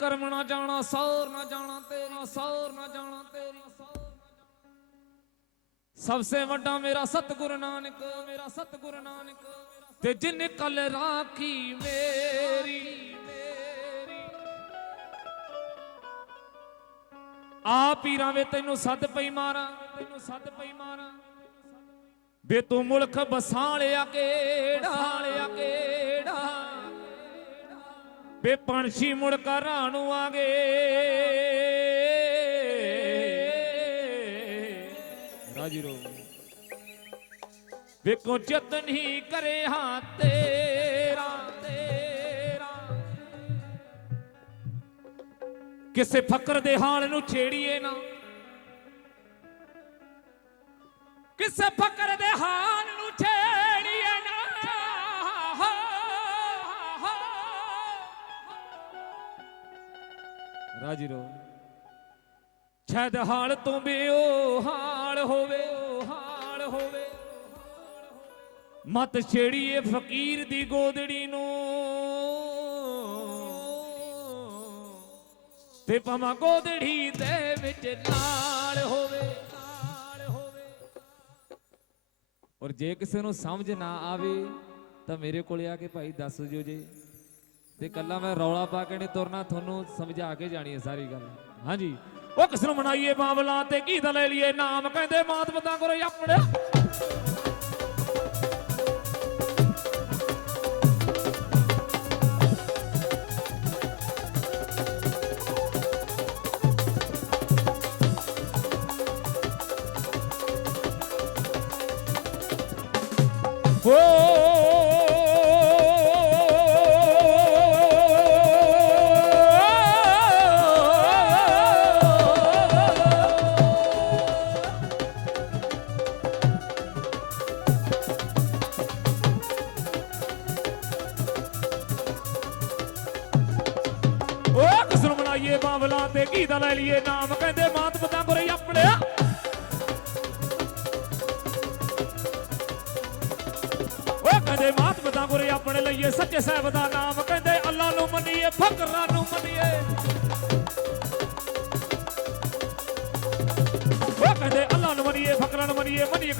ਕਰਮ ਨਾ ਜਾਣਾ, ਸੌਰ ਨਾ ਜਾਣਾ, ਤੇਰੀ ਸੌਰ ਨਾ ਜਾਣਾ, ਤੇਰੀ ਸੌਰ ਨਾ ਵੱਡਾ ਮੇਰਾ ਸਤਿਗੁਰ ਨਾਨਕ, ਮੇਰਾ ਸਤਿਗੁਰ ਨਾਨਕ। ਤੇ ਜਿਨ ਕਲ ਰਾਖੀ ਮੇਰੀ ਆ ਪੀਰਾਂ ਵੇ ਤੈਨੂੰ ਸੱਦ ਪਈ ਮਾਰਾਂ, ਤੈਨੂੰ ਸੱਦ ਪਈ ਮਾਰਾਂ। ਵੇ ਤੂੰ ਮੁਲਖ ਬਸਾਲਿਆ ਕਿਹੜਾ, ਲਿਆ ਕਿਹੜਾ? ਵੇ ਪੰਛੀ ਮੁੜ ਘਰਾਂ ਨੂੰ ਆਗੇ। ਰਾਜੀ ਰੋ। ਵੇਖੋ ਜਤਨ ਹੀ ਕਰੇ ਹਾਂ ਤੇਰਾ ਤੇਰਾ। ਕਿਸੇ ਫਕਰ ਦੇ ਹਾਲ ਨੂੰ ਛੇੜੀਏ ਨਾ। ਕਿਸੇ ਫਕਰ ਛੈਦ ਹਾਲ ਤੋਂ ਵੀ ਉਹ ਹਾਲ ਹੋਵੇ ਉਹ ਹਾਲ ਹੋਵੇ। ਮਤ ਛੇੜੀਏ ਫਕੀਰ ਦੀ ਗੋਦੜੀ ਨੂੰ। ਤੇ ਭਾਵੇਂ ਗੋਦੜੀ ਦੇ ਵਿੱਚ ਨਾਲ ਹੋਵੇ। ਔਰ ਜੇ ਕਿਸੇ ਨੂੰ ਸਮਝ ਨਾ ਆਵੇ, ਤਾਂ ਮੇਰੇ ਕੋਲ ਆ ਕੇ ਭਾਈ ਦੱਸ ਦਿਓ ਜੇ। ਤੇ ਕੱਲਾ ਮੈਂ ਰੌਲਾ ਪਾ ਕੇ ਨਹੀਂ ਤੁਰਨਾ, ਤੁਹਾਨੂੰ ਸਮਝਾ ਕੇ ਜਾਣੀ ਹੈ ਸਾਰੀ ਗੱਲ। ਹਾਂਜੀ। ਉਹ ਕਿਸ ਨੂੰ ਮਨਾਈਏ ਬਾਬਲਾ ਤੇ ਕੀ ਦਾ ਲੈ ਲਈਏ ਨਾਮ? ਕਹਿੰਦੇ ਮਾਤ ਪਿਤਾ ਕਰੋ ਆਪਣੇ ਬਣਾਈਏ ਤੇ ਕੀ ਦਾ ਲੈ ਲਈਏ, ਨਾਮ ਕਹਿੰਦੇ ਮਾਤ ਪਿਤਾ ਕੋਰੇ ਆਪਣੇ ਉਹ ਕਹਿੰਦੇ ਮਾਤ ਪਿਤਾ ਕੋਰੇ ਆਪਣੇ ਲਈਏ, ਸੱਚੇ ਸਾਹਿਬ ਦਾ ਨਾਮ ਕਹਿੰਦੇ, ਅੱਲਾ ਨੂੰ ਮੰਨੀਏ, ਫਕਰਾਂ ਨੂੰ ਮੰਨੀਏ। ਉਹ ਕਹਿੰਦੇ ਅੱਲਾ ਨੂੰ ਮੰਨੀਏ, ਫਕਰਾਂ ਨੂੰ ਮੰਨੀਏ ਮੰਨੀਏ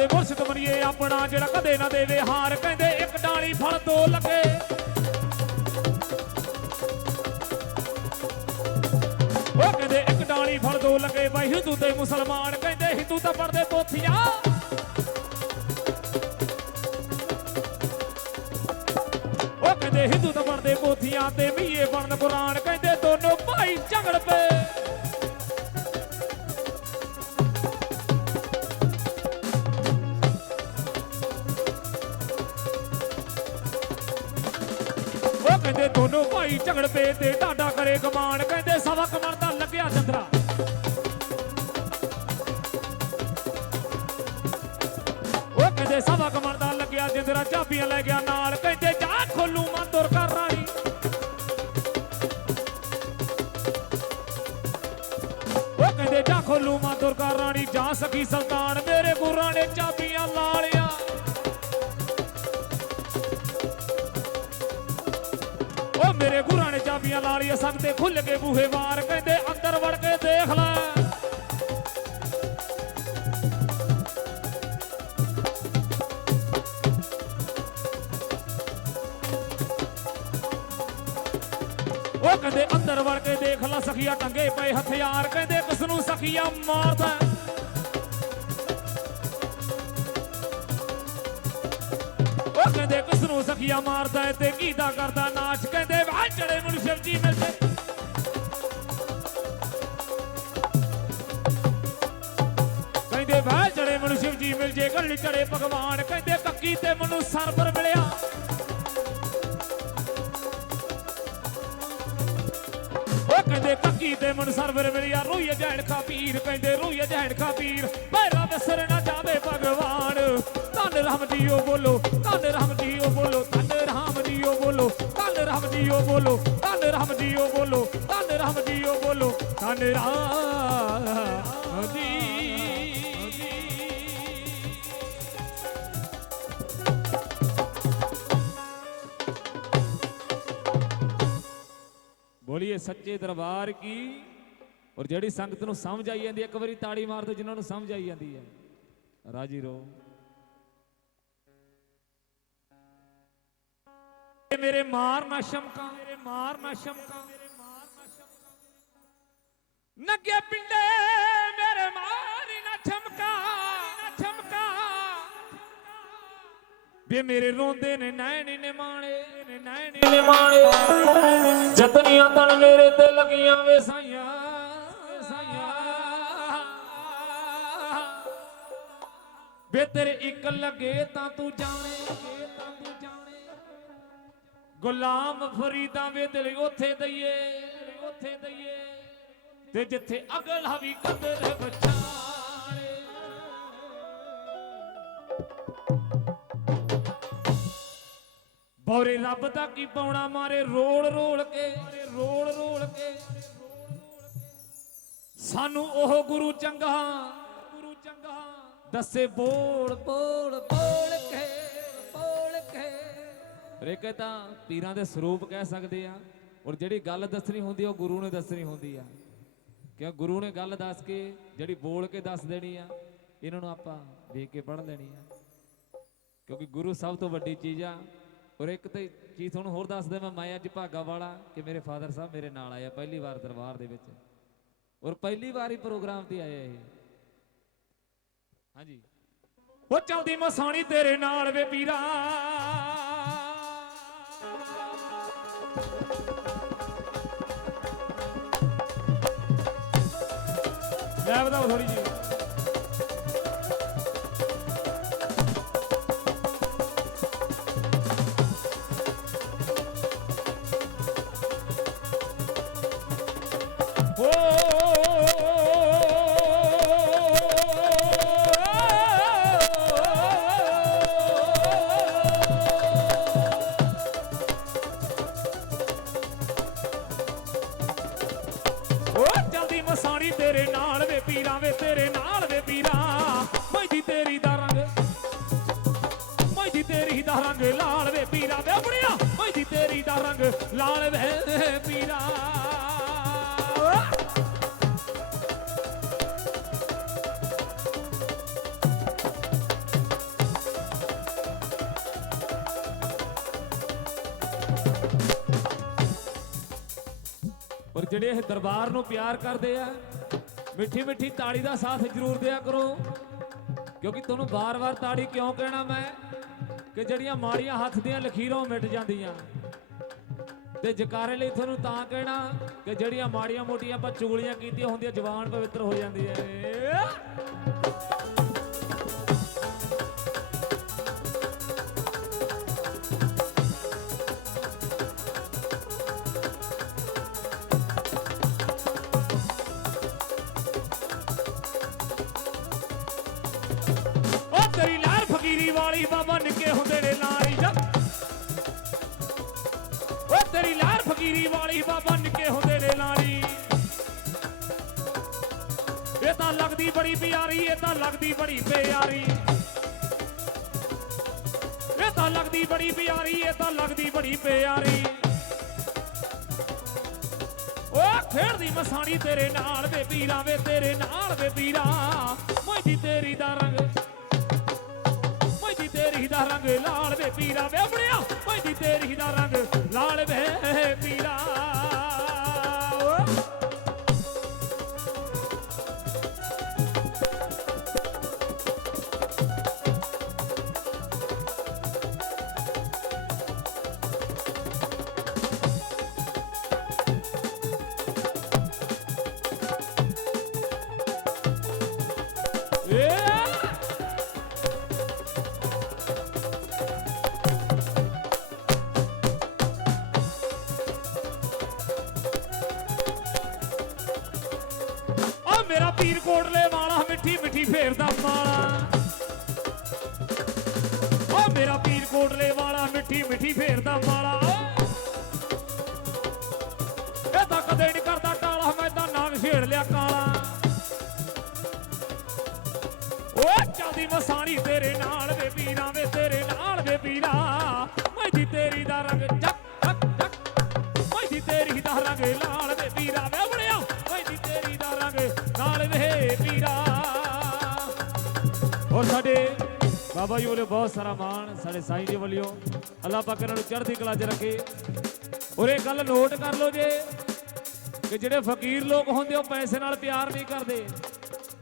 ਉਹ ਮੁਰਸ਼ਿਦ ਬਣੀਏ ਆਪਣਾ ਜਿਹੜਾ ਕਦੇ ਨਾ ਦੇਵੇ ਹਾਰ, ਕਹਿੰਦੇ ਇੱਕ ਡਾਲੀ ਫਲ ਦੋ ਲੱਗੇ। ਉਹ ਕਹਿੰਦੇ ਇੱਕ ਡਾਲੀ ਫਲ ਦੋ ਲੱਗੇ ਬਾਈ ਹਿੰਦੂ ਤੇ ਮੁਸਲਮਾਨ, ਕਹਿੰਦੇ ਹਿੰਦੂ ਤਾਂ ਪੜਦੇ ਪੋਥੀਆਂ। ਉਹ ਕਹਿੰਦੇ ਹਿੰਦੂ ਤਾਂ ਪੜਦੇ ਪੋਥੀਆਂ ਤੇ ਮੀਏ ਬਣਨ ਕੁਰਾਨ ਕਹਿੰਦੇ ਦੋਨੋਂ ਭਾਈ ਝਗੜ ਪਏ। ਕਹਿੰਦੇ, ਦੋਨੋਂ ਭਾਈ ਝਗੜ ਪਏ ਤੇ ਢਾਡਾ ਕਰੇ ਕਮਾਨ ਕਹਿੰਦੇ, ਸਵਾ ਕਮਰ ਦਾ ਲੱਗਿਆ ਚੰਦਰਾ। ਉਹ ਕਹਿੰਦੇ, ਸਵਾ ਕਮਰ ਦਾ ਲੱਗਿਆ ਜਿੰਦਰਾ ਚਾਬੀਆਂ ਲੈ ਗਿਆ ਨਾਲ। ਕਹਿੰਦੇ, ਜਾ ਖੋਲੂ ਮਾਂ ਤੁਰ ਕਰ ਰਾਣੀ। ਉਹ ਕਹਿੰਦੇ, ਜਾ ਖੋਲੂ ਮਾਂ ਤੁਰ ਕਰ ਰਾਣੀ। ਜਾ ਸਕੀ ਸੁਲਤਾਨ, ਮੇਰੇ ਗੁਰਾਂ ਨੇ ਚਾਬੀਆਂ ਲਾ ਲਿਆ ਉਹ ਚਾਬੀਆਂ ਲਾ ਲਈਆਂ ਸੰਗ ਤੇ ਖੁੱਲ ਕੇ ਬੂਹੇ ਵਾਰ ਕਹਿੰਦੇ, ਅੰਦਰ ਵੜ ਕੇ ਦੇਖ ਲੈ। ਉਹ ਕਹਿੰਦੇ, ਅੰਦਰ ਵੜ ਕੇ ਦੇਖ ਲੈ, ਸਖੀਆ ਟੰਗੇ ਪਏ ਹਥਿਆਰ, ਕਹਿੰਦੇ ਕਿਸ ਨੂੰ ਸਖੀਆ ਮਾਰਦਾ ਉਹ ਕਹਿੰਦੇ ਕਿਸ ਨੂੰ ਸਖੀਆ ਮਾਰਦਾ ਤੇ ਕੀਦਾ ਕਰਦਾ ਨਾਚ? ਕਹਿੰਦੇ ਚੜੇ ਮੈਨੂੰ ਸ਼ਿਵਜੀ ਮਿਲਦੇ ਕਹਿੰਦੇ ਵਾਹ ਚੜੇ ਮੈਨੂੰ ਸ਼ਿਵਜੀ ਮਿਲ ਜੇ ਗੜੀ ਚੜੇ ਭਗਵਾਨ। ਕਹਿੰਦੇ ਕੱਕੀ ਤੇ ਮੈਨੂੰ ਸਰਬਰ ਮਿਲਿਆ। ਉਹ ਕਹਿੰਦੇ ਕੱਕੀ ਤੇ ਮੈਨੂੰ ਸਰਬਰ ਮਿਲਿਆ। ਰੋਈਏ ਜੈਣ ਖਾ ਪੀਰ। ਕਹਿੰਦੇ ਰੋਈਏ ਜੈਣ ਖਾ ਪੀਰ। ਪੈਰਾ ਵਿਸਰ ਨਾ ਜਾਵੇ ਭਗਵਾਨ। ਧੰਨ ਰਾਮ ਜੀਓ ਬੋਲੋ। ਧੰਨ ਰਾਮ ਜੀਓ ਬੋਲੀਏ ਸੱਚੇ ਦਰਬਾਰ ਕੀ? ਔਰ ਜਿਹੜੀ ਸੰਗਤ ਨੂੰ ਸਮਝ ਆਈ ਜਾਂਦੀ ਹੈ, ਇੱਕ ਵਾਰੀ ਤਾੜੀ ਮਾਰ ਦਿਓ ਜਿਨ੍ਹਾਂ ਨੂੰ ਸਮਝ ਆਈ ਜਾਂਦੀ ਹੈ। ਰਾਜੀ ਰੋ। ਮੇਰੇ ਮਾਰ ਨਾ ਸ਼ਮਕਾਂ, ਮੇਰੇ ਮਾਰ ਨਾ ਸ਼ਮਕਾਂ ਨੱਗੇ ਪਿੰਡੇ, ਮੇਰੇ ਮਾਰ ਨਾ ਛਮਕਾ ਨਾ ਛਮਕਾ ਵੇ ਮੇਰੇ ਰੋਂਦੇ ਨੇ ਨੈਣ ਨੇ ਮਾਣੇ, ਨੇ ਨੈਣ ਨੇ ਜਤਨੀਆਂ ਤਣ ਮੇਰੇ ਤੇ ਲੱਗੀਆਂ ਵੇ ਸਾਈਆਂ ਵੇ ਸਾਈਆਂ। ਵੇ ਤੇਰੇ ਇੱਕ ਲੱਗੇ ਤਾਂ ਤੂੰ ਜਾਣੇ, ਲੱਗੇ ਤਾਂ ਤੂੰ ਜਾਣੇ। ਗੁਲਾਮ ਫਰੀਦਾ ਵੇ ਦਿਲ ਉਥੇ ਦਈਏ ਉਥੇ ਦਈਏ। ਤੇ ਜਿੱਥੇ ਅਗਲਾ ਵੀ ਕਦਰ ਬਚਾਣੇ ਬੌਰੇ ਰੱਬ ਦਾ ਕੀ ਪਾਉਣਾ ਮਾਰੇ ਰੋਲ ਰੋਲ ਕੇ ਰੋਲ ਰੋਲ ਕੇ। ਸਾਨੂੰ ਉਹ ਗੁਰੂ ਚੰਗਾ ਗੁਰੂ ਚੰਗਾ ਦੱਸੇ ਬੋਲ ਬੋਲ ਬੋਲ ਕੇ ਬੋਲ ਕੇ। ਰੇਕੇ ਤਾਂ ਪੀਰਾਂ ਦੇ ਸਰੂਪ ਕਹਿ ਸਕਦੇ ਆ, ਔਰ ਜਿਹੜੀ ਗੱਲ ਦੱਸਣੀ ਹੁੰਦੀ ਉਹ ਗੁਰੂ ਨੇ ਦੱਸਣੀ ਹੁੰਦੀ ਆ। ਕਿਉਂ? ਗੁਰੂ ਨੇ ਗੱਲ ਦੱਸ ਕੇ ਜਿਹੜੀ ਬੋਲ ਕੇ ਦੱਸ ਦੇਣੀ ਆ, ਇਹਨਾਂ ਨੂੰ ਆਪਾਂ ਦੇਖ ਕੇ ਪੜ੍ਹ ਲੈਣੀ ਆ। ਕਿਉਂਕਿ ਗੁਰੂ ਸਭ ਤੋਂ ਵੱਡੀ ਚੀਜ਼ ਆ। ਔਰ ਇੱਕ ਤੇ ਚੀਜ਼ ਤੁਹਾਨੂੰ ਹੋਰ ਦੱਸ ਦੇਵਾਂ ਮੈਂ ਅੱਜ ਭਾਗਾ ਵਾਲਾ ਕਿ ਮੇਰੇ ਫਾਦਰ ਸਾਹਿਬ ਮੇਰੇ ਨਾਲ ਆਇਆ ਪਹਿਲੀ ਵਾਰ ਦਰਬਾਰ ਦੇ ਵਿੱਚ। ਔਰ ਪਹਿਲੀ ਵਾਰ ਹੀ ਪ੍ਰੋਗਰਾਮ ਤੇ ਆਇਆ ਇਹ। ਹਾਂਜੀ। ਉਹ ਚਲਦੀ ਮਸਾਣੀ ਤੇਰੇ ਨਾਲ ਵੇ ਪੀਰਾ। ਲੈ ਬਤਾਓ ਥੋੜੀ ਜੀ ਓ ਜਿਹੜੇ ਇਹ ਦਰਬਾਰ ਨੂੰ ਪਿਆਰ ਕਰਦੇ ਆ, ਮਿੱਠੀ ਮਿੱਠੀ ਤਾੜੀ ਦਾ ਸਾਥ ਜ਼ਰੂਰ ਦਿਆ ਕਰੋ। ਕਿਉਂਕਿ ਤੁਹਾਨੂੰ ਬਾਰ-ਬਾਰ ਤਾੜੀ ਕਿਉਂ ਕਹਿਣਾ ਮੈਂ? ਕਿ ਜਿਹੜੀਆਂ ਮਾੜੀਆਂ ਹੱਥ ਦੀਆਂ ਲਖੀਰਾਂ ਮਿਟ ਜਾਂਦੀਆਂ। ਤੇ ਜਕਾਰੇ ਲਈ ਤੁਹਾਨੂੰ ਤਾਂ ਕਹਿਣਾ ਕਿ ਜਿਹੜੀਆਂ ਮਾੜੀਆਂ ਮੋਟੀਆਂ ਆਪਾਂ ਚੁਗਲੀਆਂ ਕੀਤੀਆਂ ਹੁੰਦੀਆਂ ਜ਼ਬਾਨ ਪਵਿੱਤਰ ਹੋ ਜਾਂਦੀ ਹੈ ਲਹਿਰ ਵਾਲੀ ਬਾਬਾ ਨਿੱਕੇ ਹੁੰਦੇ ਨੇ ਲਾਰੀ ਇਹ ਤਾਂ ਲੱਗਦੀ ਬੜੀ ਪਿਆਰੀ, ਇਹ ਤਾਂ ਲੱਗਦੀ ਬੜੀ ਪਿਆਰੀ। ਇਹ ਤਾਂ ਲੱਗਦੀ ਬੜੀ ਪਿਆਰੀ, ਇਹ ਤਾਂ ਲੱਗਦੀ ਬੜੀ ਪਿਆਰੀ। ਉਹ ਖੇਡਦੀ ਮਸਾਣੀ ਤੇਰੇ ਨਾਲ ਵੇ ਪੀਰਾ ਵੇ, ਤੇਰੇ ਨਾਲ ਵੇ ਪੀਰਾ। ਮੋਈ ਤੇਰੀ ਦਾ ਰੰਗ, ਮੋਈ ਤੇਰੀ ਦਾ ਰੰਗ ਲਾਲ ਵੇ ਪੀਰਾ ਵੇ। ਬੜਿਆ ਮੋਈ ਤੇਰੀ ਦਾ ਰੰਗ ਲਾਲ ਵੇ ਪੀਰਾ। ਮੇਰਾ ਪੀਰ ਕੋਟਲੇ ਵਾਲਾ, ਮਿੱਠੀ ਮਿੱਠੀ ਫੇਰਦਾ ਮਾਲਾ। ਆ ਮੇਰਾ ਪੀਰ ਕੋਟਲੇ ਵਾਲਾ, ਮਿੱਠੀ ਮਿੱਠੀ ਫੇਰਦਾ ਮਾਲਾ। ਇਹ ਤਾਂ ਕਦੇ ਨਹੀਂ ਕਰਦਾ ਟਾਲਾ, ਮੈਂ ਤਾਂ ਨਾਮ ਛੇੜ ਲਿਆ ਕਾਲਾ। ਓ ਚੱਲਦੀ ਮਸਾਣੀ ਤੇਰੇ ਨਾਲ ਬਾਬਾ ਜੀ ਵੱਲੋਂ ਬਹੁਤ ਸਾਰਾ ਮਾਣ ਸਾਡੇ ਸਾਈਂ ਜੀ ਵੱਲੋਂ। ਅੱਲਾ ਪਾਕ ਇਹਨਾਂ ਨੂੰ ਚੜ੍ਹਦੀ ਕਲਾ 'ਚ ਰੱਖੇ। ਔਰ ਇਹ ਗੱਲ ਨੋਟ ਕਰ ਲਓ ਜੇ, ਕਿ ਜਿਹੜੇ ਫਕੀਰ ਲੋਕ ਹੁੰਦੇ ਉਹ ਪੈਸੇ ਨਾਲ ਪਿਆਰ ਨਹੀਂ ਕਰਦੇ।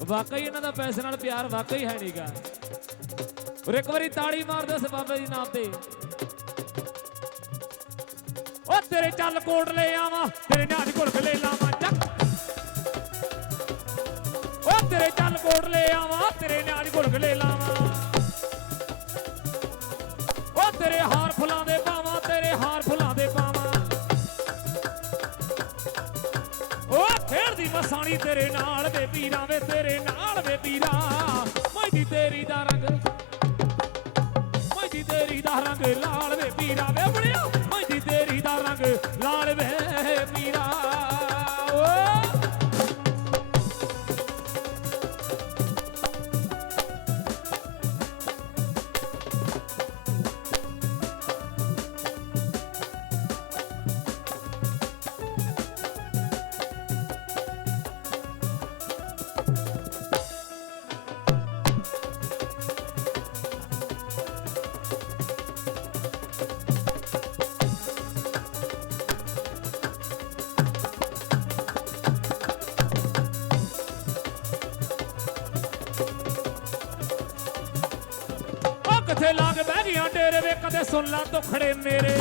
ਵਾਕਈ ਇਹਨਾਂ ਦਾ ਪੈਸੇ ਨਾਲ ਪਿਆਰ ਵਾਕਈ ਹੈ ਨਹੀਂਗਾ ਔਰ ਇੱਕ ਵਾਰੀ ਤਾੜੀ ਮਾਰ ਦਿਓ ਇਸ ਬਾਬੇ ਦੀ ਨਾਮ ਤੇ। ਉਹ ਤੇਰੇ ਚੱਲ ਕੋਟ ਲੈ ਆਵਾਂ, ਤੇਰੇ ਨਿਆਜ ਘੁਲਕ ਲੈ ਲਾਵਾਂ, ਚੱਕ। ਉਹ ਤੇਰੇ ਚੱਲ ਕੋਟ ਲੈ ਆਵਾਂ, ਤੇਰੇ ਨਿਆਜ ਘੁਲਕ ਲੈ ਲਾਵਾਂ। ਤੇਰੇ ਹਾਰ ਫੁੱਲਾਂ ਦੇ ਪਾਵਾਂ, ਤੇਰੇ ਹਾਰ ਫੁੱਲਾਂ ਦੇ ਪਾਵਾਂ। ਉਹ ਖੇਡਦੀ ਮਸਾਣੀ ਤੇਰੇ ਨਾਲ ਵੇ ਵੀਰਾਂ ਵੇ, ਤੇਰੇ ਨਾਲ ਵੇ ਵੀਰਾ ਮੈਦੀ ਤੇਰੀ ਦਾ ਰੰਗ ਮੈਦੀ ਤੇਰੀ ਦਾ ਰੰਗ ਲਾਲ ਵੇ ਵੀਰਾ ਵੇ। ਬੜਿਆ ਮੈਦੀ ਤੇਰੀ ਦਾ ਰੰਗ ਲਾਲ ਵੇ ਵੀਰਾ ਓ ਉਹ ਕਿੱਥੇ ਲਾ ਕੇ ਬਹਿ ਗਈਆਂ ਡੇਰੇ ਵੇ, ਕਦੇ ਸੁਣ ਲਾ ਦੁਖੜੇ ਮੇਰੇ।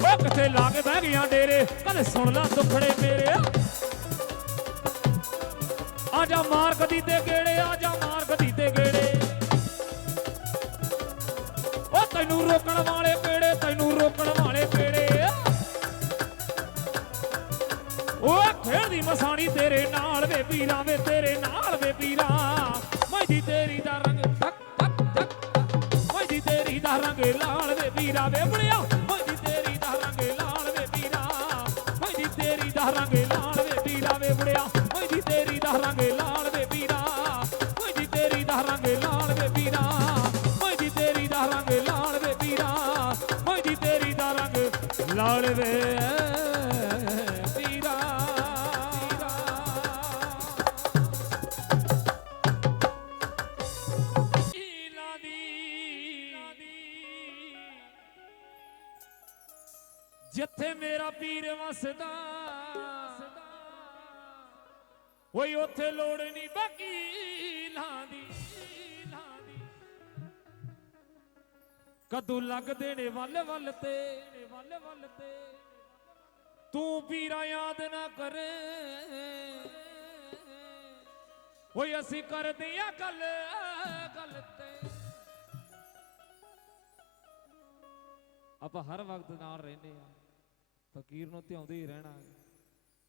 ਉਹ ਕਿੱਥੇ ਲਾ ਕੇ ਬਹਿ ਗਈਆਂ ਡੇਰੇ, ਕਦੇ ਸੁਣ ਲਾ ਦੁਖੜੇ ਮੇਰੇ। ਆ ਜਾ ਮਾਰ ਕਦੀ ਤੇ ਗੇੜੇ, ਆ ਜਾ ਮਾਰ ਕਦੀ ਤੇ ਗੇੜੇ। ਉਹ ਤੈਨੂੰ ਰੋਕਣ ਵਾਲੇ ਪੇੜੇ, ਤੈਨੂੰ ਰੋਕਣ ਵਾਲੇ ਪੇੜੇ। ਉਹ ਖੇਡਦੀ ਮਸਾਣੀ ਤੇਰੇ ਨਾਲ ਵੇ, ਵੀਰਾਂ ਵੇ, ਤੇਰੇ ਨਾਲ ਵੇ, ਵੀਰਾ। ਮੈਦੀ ਤੇਰੀ ਦਾ ਰੰਗ ਟਕ ਟਕ ਟਕ ਮੈਦੀ ਤੇਰੀ ਦਾ ਰੰਗ ਲਾਲ ਵੇ, ਵੀਰਾ ਵੇ ਬੜਿਆ ਜਿੱਥੇ ਮੇਰਾ ਪੀਰ ਵਸਦਾ। ਓਏ ਉੱਥੇ ਲੋੜ ਨਹੀਂ ਵਕੀਲਾਂ ਦੀ। ਕਦੂ ਲੱਗਦੇ ਨੇ ਵੱਲ ਵੱਲ ਤੇ, ਵੱਲ ਵੱਲ ਤੇ। ਤੂੰ ਪੀਰਾ ਯਾਦ ਨਾ ਕਰੇ। ਓਏ, ਅਸੀਂ ਕਰਦੇ ਆ ਗੱਲ ਗੱਲ ਤੇ। ਆਪਾਂ ਹਰ ਵਕਤ ਨਾਲ ਰਹਿੰਦੇ ਆ। ਫਕੀਰ ਨੂੰ ਧਿਆਉਂਦੇ ਹੀ ਰਹਿਣਾ।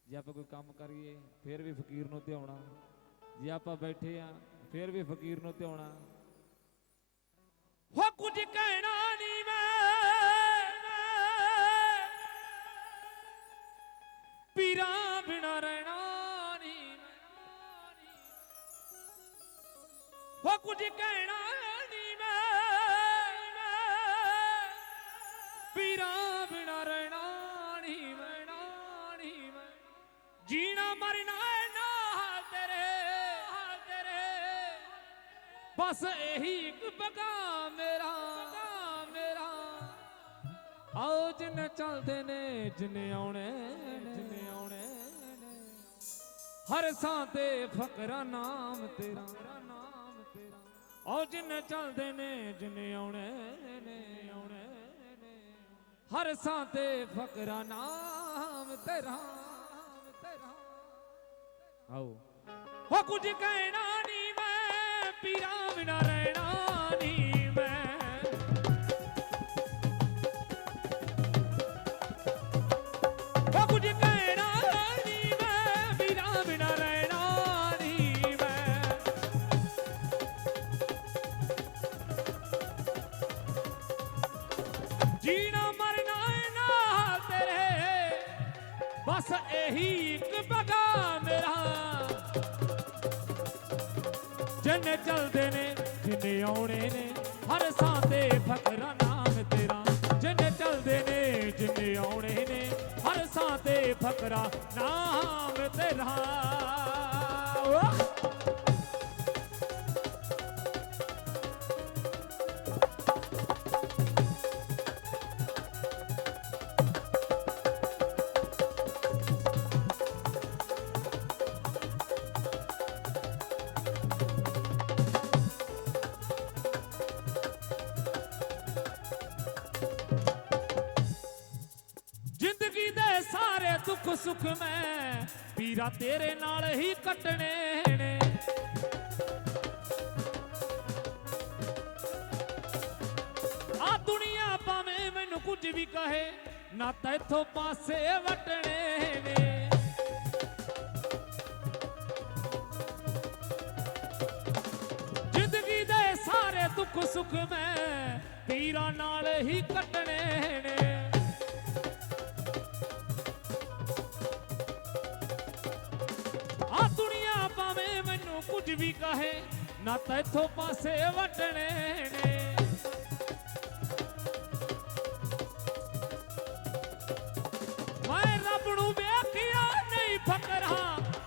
ਜੇ ਆਪਾਂ ਕੋਈ ਕੰਮ ਕਰੀਏ, ਫਿਰ ਵੀ ਫਕੀਰ ਨੂੰ ਧਿਆਉਣਾ। ਜੇ ਆਪਾਂ ਬੈਠੇ ਆ, ਫਿਰ ਵੀ ਫਕੀਰ ਨੂੰ ਧਿਆਉਣਾ। ਹੋ ਕੁਝ ਕਹਿਣਾ ਨਹੀਂ ਮੈਂ। ਪੀਰਾਂ ਬਿਨਾ ਰਹਿਣਾ ਨਹੀਂ ਹੋ ਕੁਝ ਕਹਿਣਾ ਜੀਣਾ ਮਰਨਾ ਨਾ ਤੇਰੇ ਤੇਰੇ। ਬਸ ਇਹੀ ਇੱਕ ਪਗਾ ਮੇਰਾ ਮੇਰਾ। ਆਓ ਜਿੰਨੇ ਚੱਲਦੇ ਨੇ, ਜਿੰਨੇ ਆਉਣੇ ਜਿੰਨੇ ਆਉਣੇ ਨੇ। ਹਰ ਸਾਂ ਤੇ ਫਕਰਾ ਨਾਮ ਤੇਰਾ। ਨਾਮ ਤੇਰਾ ਆਓ ਜਿੰਨੇ ਚੱਲਦੇ ਨੇ, ਜਿੰਨੇ ਆਉਣੇ ਨੇ। ਆਉਣੇ ਹਰ ਸਾਂ ਤੇ ਫਕਰਾ ਨਾਮ ਤੇਰਾ। ਆਓ। ਹੋ ਕੁਝ ਕਹਿਣਾ ਨਹੀਂ ਮੈਂ, ਪੀਰਾਂ ਬਿਨਾ ਰਹਿਣਾ ਨਹੀਂ ਮੈਂ। ਹੋ ਕੁਝ ਕਹਿਣਾ ਨਹੀਂ ਮੈਂ, ਪੀਰਾਂ ਬਿਨਾ ਰਹਿਣਾ ਨਹੀਂ ਮੈਂ। ਜੀਣਾ ਮਰਨਾ ਹੈ ਤੇਰੇ, ਬਸ ਇਹੀ ਜਿੰਨੇ ਚੱਲਦੇ ਨੇ, ਜਿੰਨੇ ਆਉਣੇ ਨੇ, ਹਰ ਸਾਂ ਤੇ ਫਕਰਾਂ ਨਾਮ ਤੇਰਾ। ਜਿੰਨੇ ਚੱਲਦੇ ਨੇ, ਜਿੰਨੇ ਆਉਣੇ ਨੇ, ਹਰ ਸਾਂ ਤੇ ਫਕਰਾਂ ਨਾਮ ਜ਼ਿੰਦਗੀ ਦੇ ਸਾਰੇ ਦੁੱਖ ਸੁੱਖ ਮੈਂ ਪੀਰਾ ਤੇਰੇ ਨਾਲ ਹੀ ਕੱਟਣੇ ਨੇ। ਆ ਦੁਨੀਆ ਭਾਵੇਂ ਮੈਨੂੰ ਕੁਝ ਵੀ ਕਹੇ, ਨਾ ਤਾਂ ਇੱਥੋਂ ਪਾਸੇ ਵਟਣੇ ਨੇ। ਜ਼ਿੰਦਗੀ ਦੇ ਸਾਰੇ ਦੁੱਖ ਸੁੱਖ ਮੈਂ ਪੀਰਾਂ ਨਾਲ ਹੀ ਕੱਟਣੇ ਨੇ। ਕੁਝ ਵੀ ਕਹੇ, ਨਾ ਤਾਂ ਇੱਥੋਂ ਪਾਸੇ ਵਟਣੇ ਨੇ। ਮੈਂ ਰੱਬ ਨੂੰ ਵੇਖਿਆ ਨਹੀਂ ਫਕਰਾ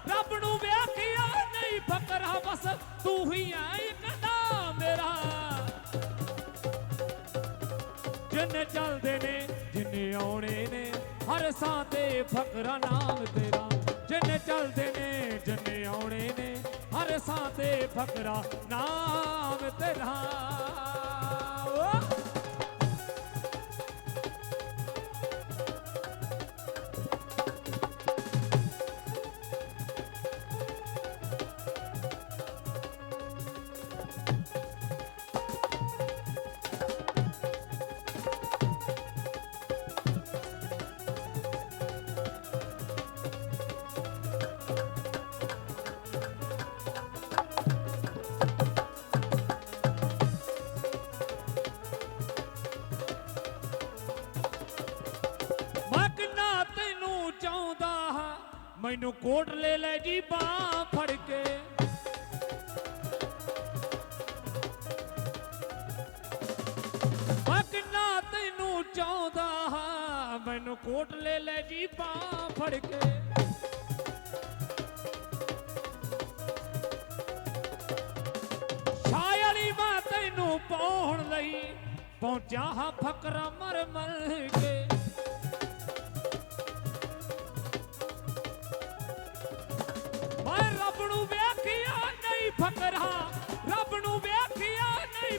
ਰੱਬ ਨੂੰ ਵੇਖਿਆ ਨਹੀਂ ਫਕਰਾ ਬਸ ਤੂੰ ਹੀ ਐ ਇੱਕ ਨਾ ਮੇਰਾ। ਜਿੰਨੇ ਚੱਲਦੇ ਨੇ, ਜਿੰਨੇ ਆਉਣੇ ਨੇ, ਹਰ ਸਾਂ ਤੇ ਫਕਰਾ ਨਾਮ ਤੇਰਾ। ਜਿੰਨੇ ਚੱਲਦੇ ਨੇ, ਜਿੰਨੇ ਆਉਣੇ ਨੇ ਹਰ ਤੇ ਫਕਰਾ ਨਾਮ ਤੇਰਾ। ਮੈਨੂੰ ਕੋਟ ਲੈ ਲੈ ਜੀ ਬਾਹ ਫੜ ਕੇ। ਕਿੰਨਾ ਤੈਨੂੰ ਚਾਹੁੰਦਾ ਹਾਂ, ਮੈਨੂੰ ਕੋਟ ਲੈ ਲੈ ਜੀ ਬਾਹ ਫੜ ਕੇ। ਛਾਇਲੀ ਮੈਂ ਤੈਨੂੰ ਪਾਉਣ ਲਈ ਪਹੁੰਚਾ ਹਾਂ ਫਕਰਾ ਮਰ ਮਰ ਕੇ।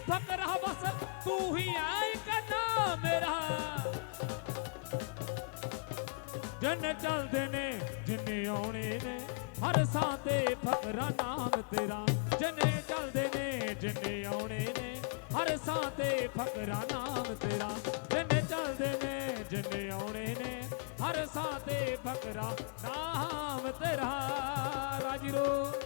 ਨਹੀਂ ਫਕਰਾ ਬਸ ਤੂੰ ਹੀ ਆਈ ਕਨਾ ਮੇਰਾ। ਜਨ ਚੱਲਦੇ ਨੇ, ਜਿੰਨੇ ਆਉਣੇ ਨੇ, ਹਰ ਸਾਂ ਤੇ ਫਕਰਾ ਨਾਮ ਤੇਰਾ। ਜਿੰਨੇ ਚੱਲਦੇ ਨੇ, ਜਿੰਨੇ ਆਉਣੇ ਨੇ, ਹਰ ਸਾਂ ਤੇ ਫਕਰਾ ਨਾਮ ਤੇਰਾ। ਜਿੰਨੇ ਚੱਲਦੇ ਨੇ, ਜਿੰਨੇ ਆਉਣੇ ਨੇ, ਹਰ ਸਾਂ ਤੇ ਫਕਰਾ ਨਾਮ ਤੇਰਾ। ਰਾਜੀ ਰੋ।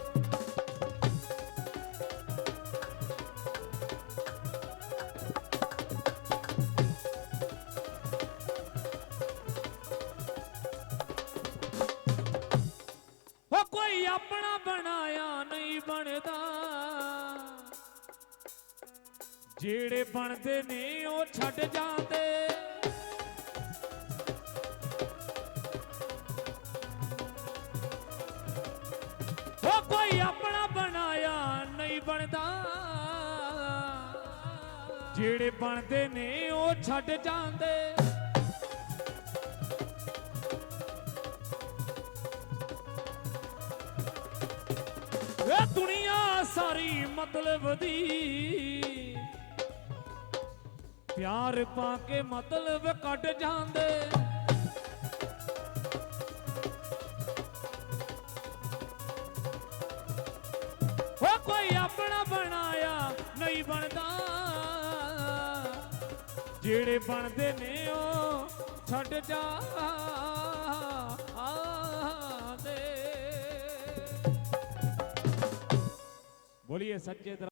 ਜਿਹੜੇ ਬਣਦੇ ਨੇ ਉਹ ਛੱਡ ਜਾਂਦੇ। ਉਹ ਕੋਈ ਆਪਣਾ ਬਣਾਇਆ ਨਹੀਂ ਬਣਦਾ। ਜਿਹੜੇ ਬਣਦੇ ਨੇ ਉਹ ਛੱਡ ਜਾਂਦੇ। ਇਹ ਦੁਨੀਆ ਸਾਰੀ ਮਤਲਬ ਦੀ ਪਿਆਰ ਪਾ ਕੇ ਮਤਲਬ ਕੱਢ ਜਾਂਦੇ। ਉਹ ਕੋਈ ਆਪਣਾ ਬਣਾਇਆ ਨਹੀਂ ਬਣਦਾ। ਜਿਹੜੇ ਬਣਦੇ ਨੇ ਉਹ ਛੱਡ ਜਾਂਦੇ। ਬੋਲੀਏ ਸੱਚੇ